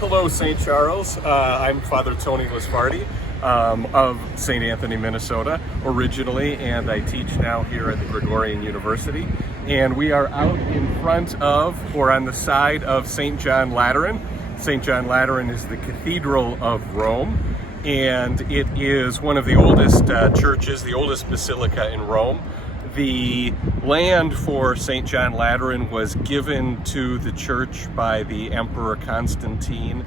Hello, St. Charles. I'm Father Tony Lusvardi of St. Anthony, Minnesota, originally, and I teach now here at the Gregorian University. And we are out in front of, or on the side of St. John Lateran. St. John Lateran is the Cathedral of Rome, and it is one of the oldest churches, the oldest basilica in Rome. The land for St. John Lateran was given to the church by the Emperor Constantine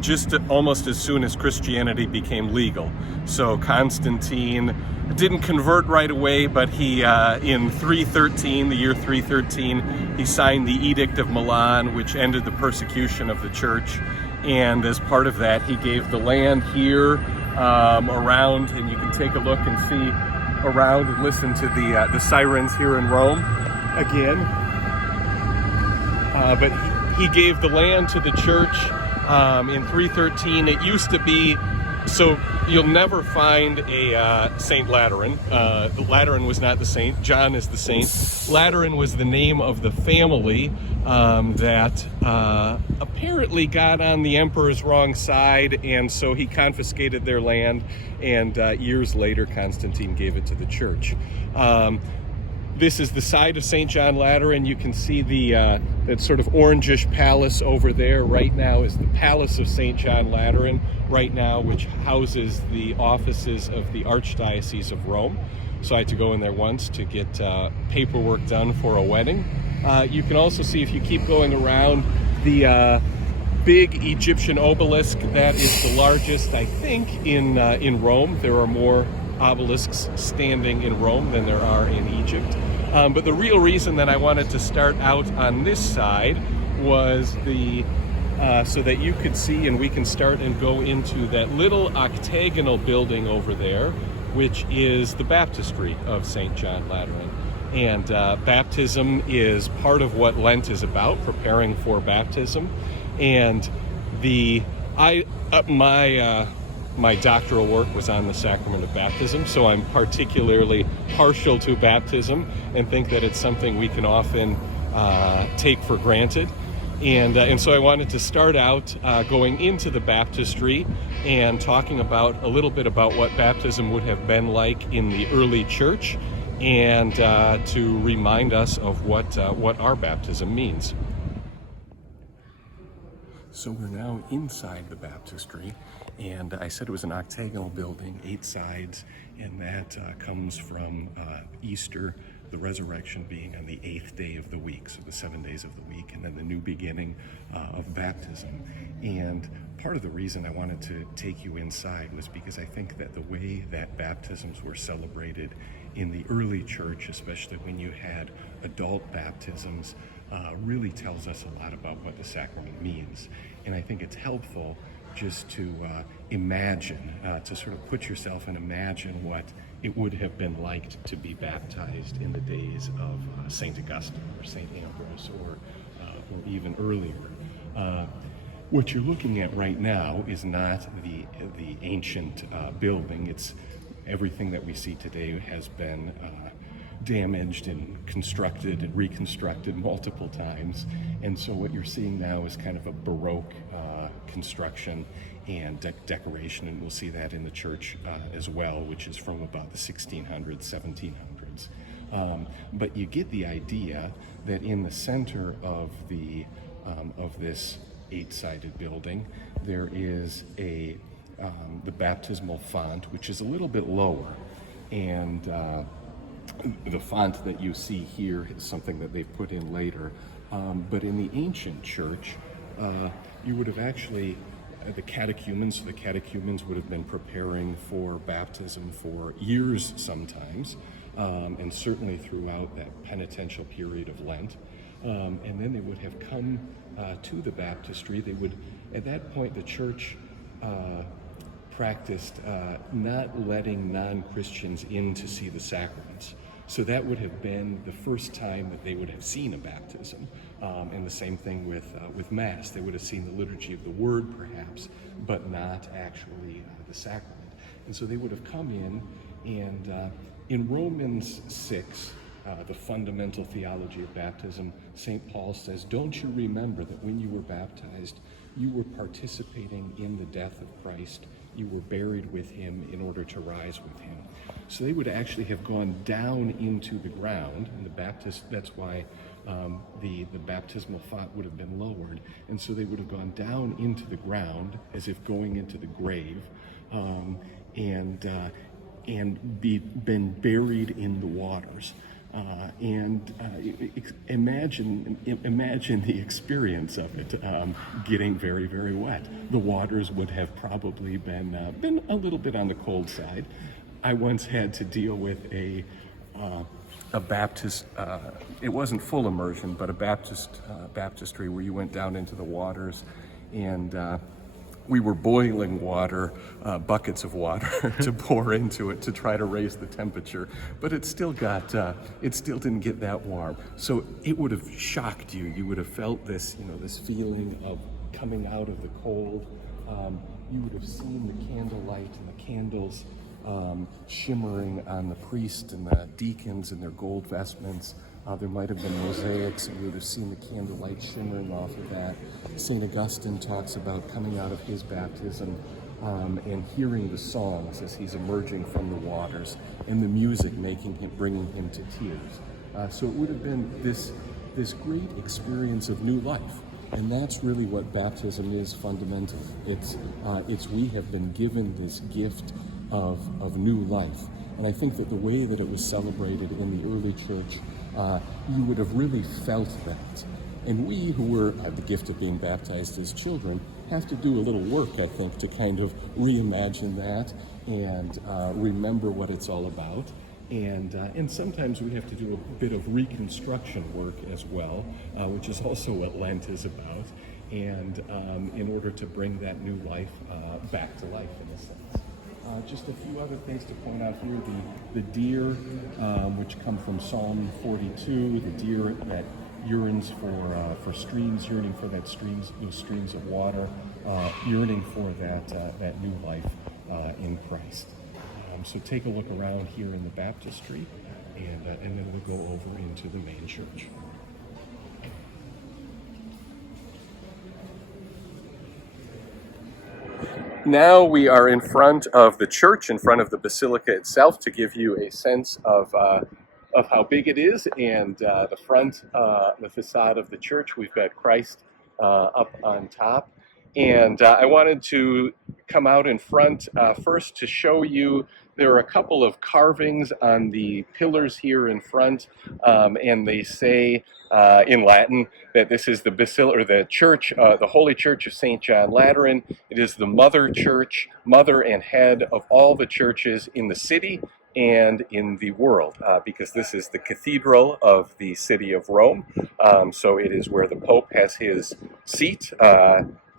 just almost as soon as Christianity became legal. So Constantine didn't convert right away, but he, in 313, the year 313, he signed the Edict of Milan, which ended the persecution of the church. And as part of that, he gave the land here around, and you can take a look and see around and listen to the sirens here in Rome again. But he gave the land to the church in 313. It used to be, so you'll never find a Saint Lateran. Lateran was not the saint. John is the saint. Lateran was the name of the family that apparently got on the emperor's wrong side, and so he confiscated their land, and years later Constantine gave it to the church. This is the side of St. John Lateran. You can see that sort of orangish palace over there. Right now is the Palace of St. John Lateran, right now, which houses the offices of the Archdiocese of Rome. So I had to go in there once to get paperwork done for a wedding. You can also see, if you keep going around, the big Egyptian obelisk. That is the largest, I think, in Rome. There are more obelisks standing in Rome than there are in Egypt. But the real reason that I wanted to start out on this side was so that you could see, and we can start and go into that little octagonal building over there, which is the baptistry of St. John Lateran. And baptism is part of what Lent is about, preparing for baptism. And my doctoral work was on the sacrament of baptism, so I'm particularly partial to baptism and think that it's something we can often take for granted. And so I wanted to start out going into the baptistry and talking about a little bit about what baptism would have been like in the early church, and to remind us of what our baptism means. So we're now inside the baptistry, and I said it was an octagonal building, 8 sides, and that comes from Easter, the resurrection being on the 8th day of the week, so the 7 days of the week, and then the new beginning of baptism. And part of the reason I wanted to take you inside was because I think that the way that baptisms were celebrated in the early church, especially when you had adult baptisms, really tells us a lot about what the sacrament means. And I think it's helpful just to imagine, to sort of put yourself and imagine what it would have been like to be baptized in the days of St. Augustine or St. Ambrose, or even earlier. What you're looking at right now is not the ancient building. It's everything that we see today has been damaged and constructed and reconstructed multiple times. And so what you're seeing now is kind of a Baroque construction and decoration, and we'll see that in the church as well, which is from about the 1600s, 1700s. But you get the idea that in the center of this 8-sided building, there is the baptismal font, which is a little bit lower, and the font that you see here is something that they've put in later. But in the ancient church, you would have actually, the catechumens would have been preparing for baptism for years sometimes, and certainly throughout that penitential period of Lent. And then they would have come to the baptistry. They would, at that point, the church practiced not letting non-Christians in to see the sacraments. So that would have been the first time that they would have seen a baptism. And the same thing with Mass. They would have seen the liturgy of the Word, perhaps, but not actually the sacrament. And so they would have come in, and in Romans 6, the fundamental theology of baptism, St. Paul says, "Don't you remember that when you were baptized, you were participating in the death of Christ. You were buried with him in order to rise with him. So they would actually have gone down into the ground, and that's why the baptismal font would have been lowered, and so they would have gone down into the ground as if going into the grave, and been buried in the waters. Imagine the experience of it, getting very, very wet. The waters would have probably been a little bit on the cold side. I once had to deal with a Baptist. It wasn't full immersion, but a baptistry where you went down into the waters, and we were boiling water, buckets of water, to pour into it to try to raise the temperature, but it still didn't get that warm. So it would have shocked you. You would have felt this, this feeling of coming out of the cold. You would have seen the candlelight and the candles shimmering on the priest and the deacons in their gold vestments. There might have been mosaics, and you would have seen the candlelight shimmering off of that. St. Augustine talks about coming out of his baptism and hearing the songs as he's emerging from the waters, and the music bringing him to tears. So it would have been this great experience of new life. And that's really what baptism is fundamentally. It's we have been given this gift of new life. And I think that the way that it was celebrated in the early church, you would have really felt that. And we who have the gift of being baptized as children have to do a little work, I think, to kind of reimagine that and remember what it's all about. And sometimes we have to do a bit of reconstruction work as well, which is also what Lent is about, and in order to bring that new life back to life, in a sense. Just a few other things to point out here. The deer, which come from Psalm 42, the deer that yearns for streams, yearning for those streams of water, yearning for that new life in Christ. So take a look around here in the baptistry, and then we'll go over into the main church. Now we are in front of the church, in front of the basilica itself, to give you a sense of how big it is. And the front, the facade of the church, we've got Christ up on top. And I wanted to come out in front first to show you there are a couple of carvings on the pillars here in front, and they say in Latin that this is the basilica, or the church, the Holy Church of St. John Lateran. It is the mother church, mother and head of all the churches in the city and in the world, because this is the cathedral of the city of Rome. So it is where the Pope has his seat,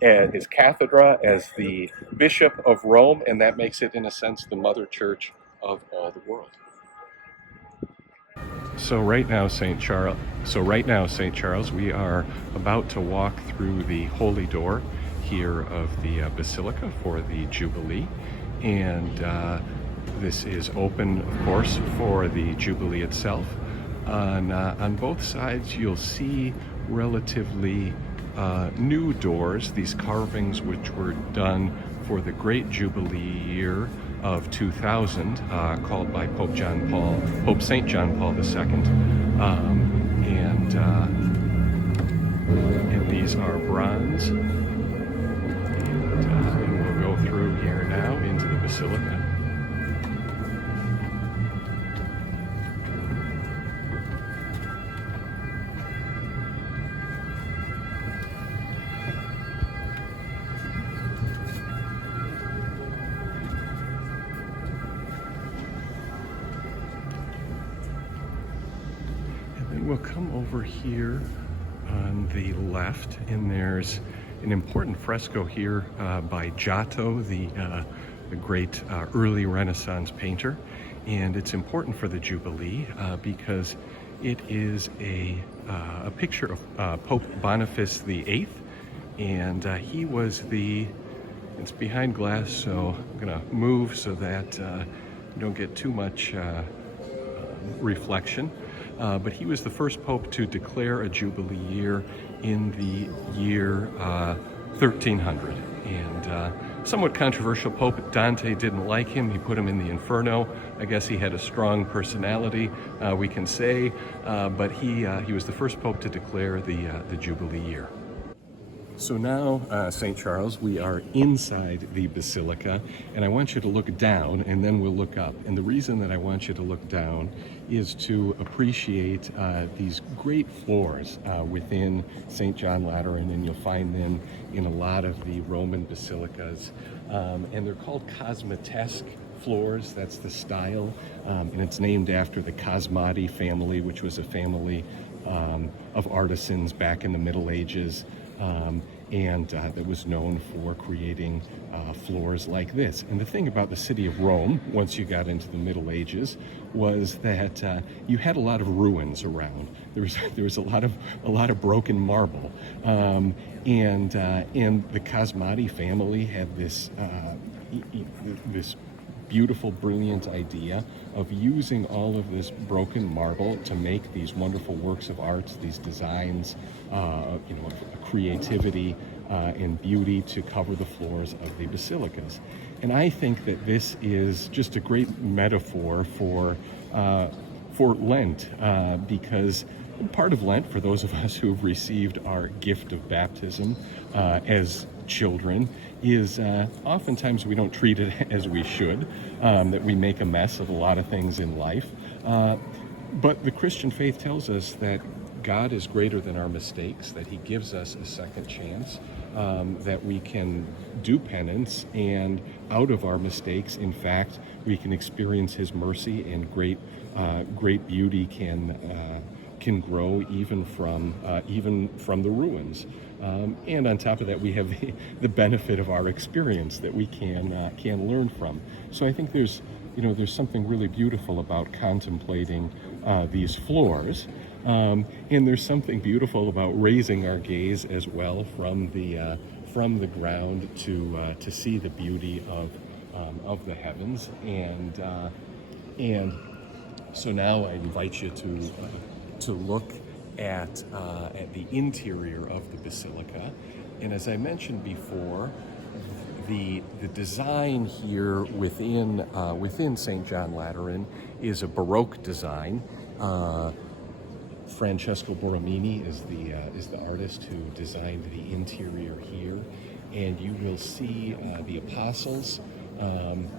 and his cathedra as the Bishop of Rome, and that makes it, in a sense, the mother church of all the world. So right now, St. Charles, we are about to walk through the holy door here of the basilica for the Jubilee, and this is open, of course, for the Jubilee itself. On both sides, you'll see relatively new doors, these carvings which were done for the Great Jubilee year of 2000, called by Pope St. John Paul II, and these are bronze, and we'll go through here now into the basilica. We'll come over here on the left, and there's an important fresco here by Giotto, the great early Renaissance painter. And it's important for the Jubilee because it is a picture of Pope Boniface VIII, and he was it's behind glass, so I'm gonna move so that you don't get too much reflection. But he was the first pope to declare a Jubilee year in the year 1300. And somewhat controversial pope. Dante didn't like him. He put him in the Inferno. I guess he had a strong personality, we can say, but he was the first pope to declare the Jubilee year. So now, St. Charles, we are inside the basilica, and I want you to look down, and then we'll look up. And the reason that I want you to look down is to appreciate these great floors within St. John Lateran, and you'll find them in a lot of the Roman basilicas. And they're called cosmatesque floors. That's the style, and it's named after the Cosmati family, which was a family of artisans back in the Middle Ages. And that was known for creating floors like this. And the thing about the city of Rome, once you got into the Middle Ages, was that you had a lot of ruins around. There was a lot of broken marble, and the Cosmati family had this beautiful, brilliant idea of using all of this broken marble to make these wonderful works of art, these designs, creativity and beauty to cover the floors of the basilicas. And I think that this is just a great metaphor for Lent, because part of Lent, for those of us who have received our gift of baptism as children, is oftentimes we don't treat it as we should, that we make a mess of a lot of things in life. But the Christian faith tells us that God is greater than our mistakes, that he gives us a second chance, that we can do penance, and out of our mistakes, in fact, we can experience his mercy, and great beauty can grow even from the ruins. And on top of that, we have the benefit of our experience that we can learn from. So I think there's something really beautiful about contemplating these floors, and there's something beautiful about raising our gaze as well from the ground to see the beauty of the heavens. And so now I invite you to look at the interior of the basilica. And as I mentioned before, the design here within St. John Lateran is a Baroque design. Francesco Borromini is the artist who designed the interior here, and you will see the apostles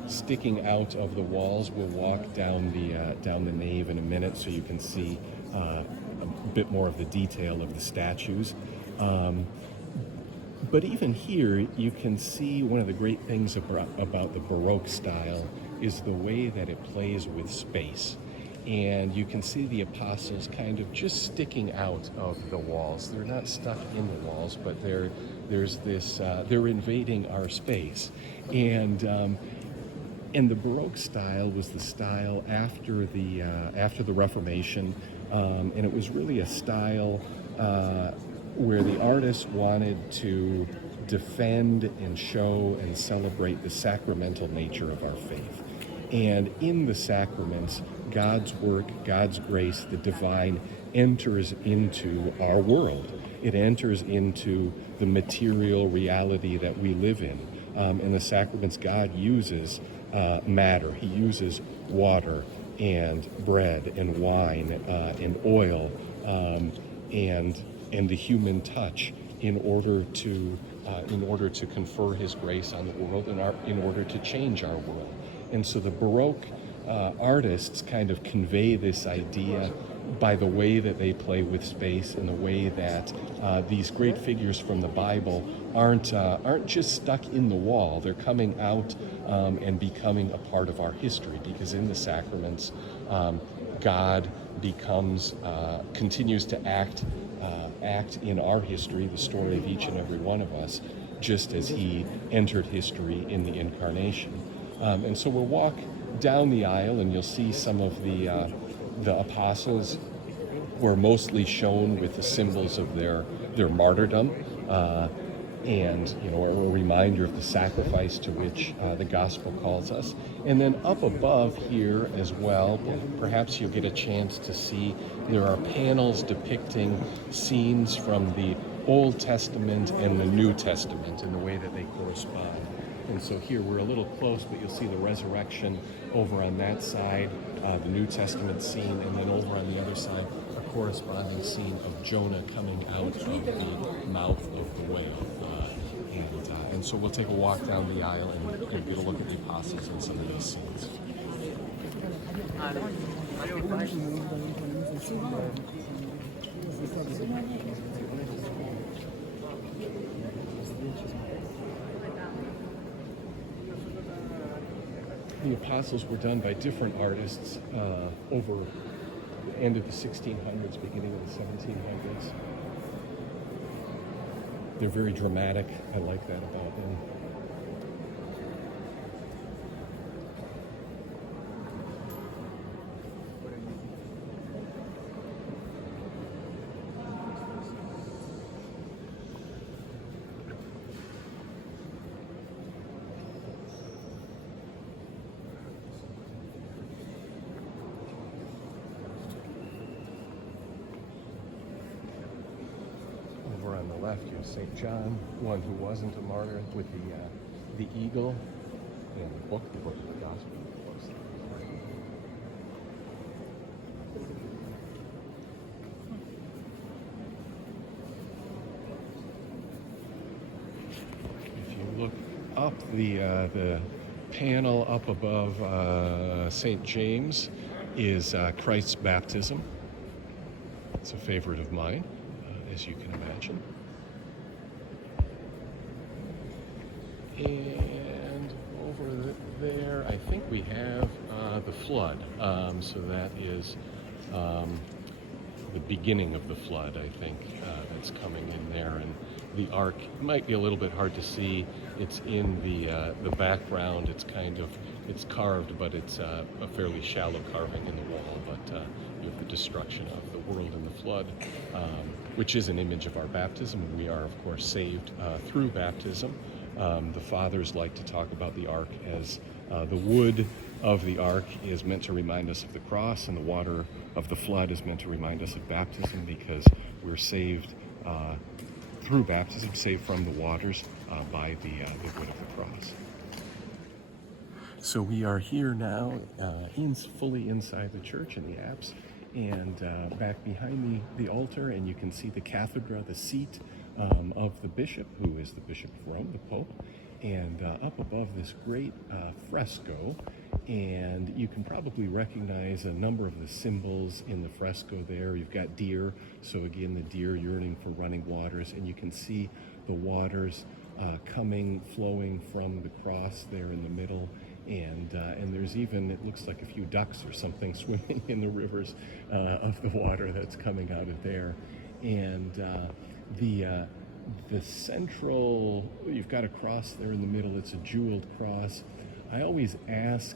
sticking out of the walls. We'll walk down the nave in a minute so you can see a bit more of the detail of the statues. But even here, you can see one of the great things about the Baroque style is the way that it plays with space. And you can see the apostles kind of just sticking out of the walls. They're not stuck in the walls, but they're invading our space. And the Baroque style was the style after the Reformation, and it was really a style where the artists wanted to defend and show and celebrate the sacramental nature of our faith. And in the sacraments, God's work, God's grace, the divine, enters into our world. It enters into the material reality that we live in. In the sacraments, God uses matter. He uses water and bread and wine and oil and the human touch in order to confer his grace on the world and in order to change our world. And so the Baroque artists kind of convey this idea by the way that they play with space, and the way that these great figures from the Bible aren't just stuck in the wall. They're coming out and becoming a part of our history, because in the sacraments, God continues to act in our history, the story of each and every one of us, just as he entered history in the Incarnation. And so we'll walk down the aisle, and you'll see some of the apostles were mostly shown with the symbols of their martyrdom, and a reminder of the sacrifice to which the gospel calls us. And then up above here as well, perhaps you'll get a chance to see there are panels depicting scenes from the Old Testament and the New Testament and the way that they correspond. And so here we're a little close, but you'll see the resurrection over on that side, the New Testament scene, and then over on the other side, a corresponding scene of Jonah coming out of the mouth of the whale. And so we'll take a walk down the aisle and get a look at the apostles and some of these scenes. The apostles were done by different artists over the end of the 1600s, beginning of the 1700s. They're very dramatic. I like that about them. Over on the left, you have St. John, one who wasn't a martyr, with the eagle and the book of the Gospel. If you look up the panel up above St. James is Christ's baptism. It's a favorite of mine, as you can imagine. And over there, I think we have the flood. So that is the beginning of the flood, I think, that's coming in there. And the ark might be a little bit hard to see. It's in the background. It's carved, but it's a fairly shallow carving in the wall. But you have the destruction of the world in the flood, which is an image of our baptism. We are, of course, saved through baptism. The fathers like to talk about the ark as the wood of the ark is meant to remind us of the cross, and the water of the flood is meant to remind us of baptism, because we're saved through baptism, saved from the waters by the wood of the cross. So we are here now, fully inside the church in the apse, and back behind the altar, and you can see the cathedra, the seat of the bishop, who is the Bishop of Rome, the Pope, and up above this great fresco, and you can probably recognize a number of the symbols in the fresco there. You've got deer, so again, the deer yearning for running waters, and you can see the waters flowing from the cross there in the middle. And there's even, it looks like a few ducks or something swimming in the rivers of the water that's coming out of there. And the central, you've got a cross there in the middle. It's a jeweled cross. I always ask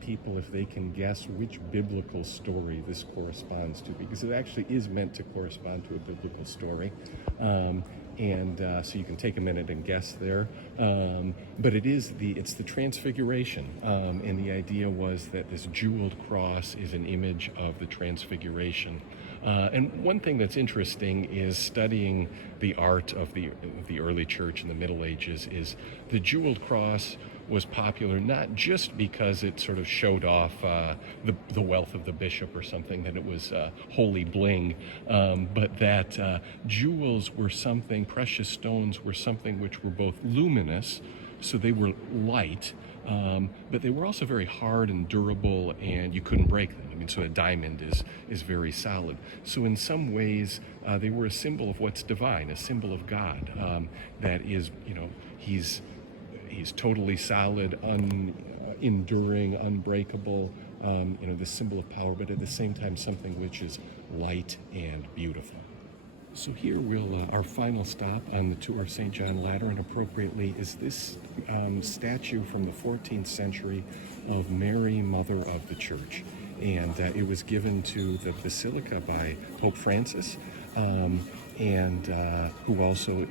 people if they can guess which biblical story this corresponds to, because it actually is meant to correspond to a biblical story. So you can take a minute and guess there. But it's the Transfiguration. And the idea was that this jeweled cross is an image of the Transfiguration. And one thing that's interesting is studying the art of the early church in the Middle Ages is the jeweled cross was popular not just because it sort of showed off the wealth of the bishop or something, that it was holy bling, but that jewels were something, precious stones were something which were both luminous, so they were light, but they were also very hard and durable, and you couldn't break them. I mean, so a diamond is very solid. So in some ways, they were a symbol of what's divine, a symbol of God, that is, He's totally solid, enduring, unbreakable, the symbol of power, but at the same time something which is light and beautiful. So here our final stop on the tour of St. John Lateran, appropriately, is this statue from the 14th century of Mary, Mother of the Church. And it was given to the Basilica by Pope Francis, who also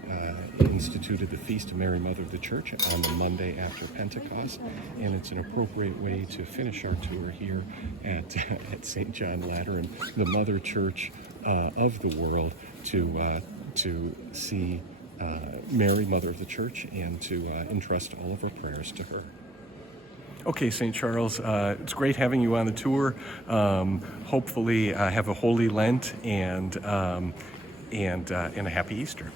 instituted the Feast of Mary, Mother of the Church on the Monday after Pentecost. And it's an appropriate way to finish our tour here at St. John Lateran, the Mother Church of the world, to to see Mary, Mother of the Church, and to entrust all of our prayers to her. Okay, St. Charles, it's great having you on the tour. Hopefully have a holy Lent and a happy Easter.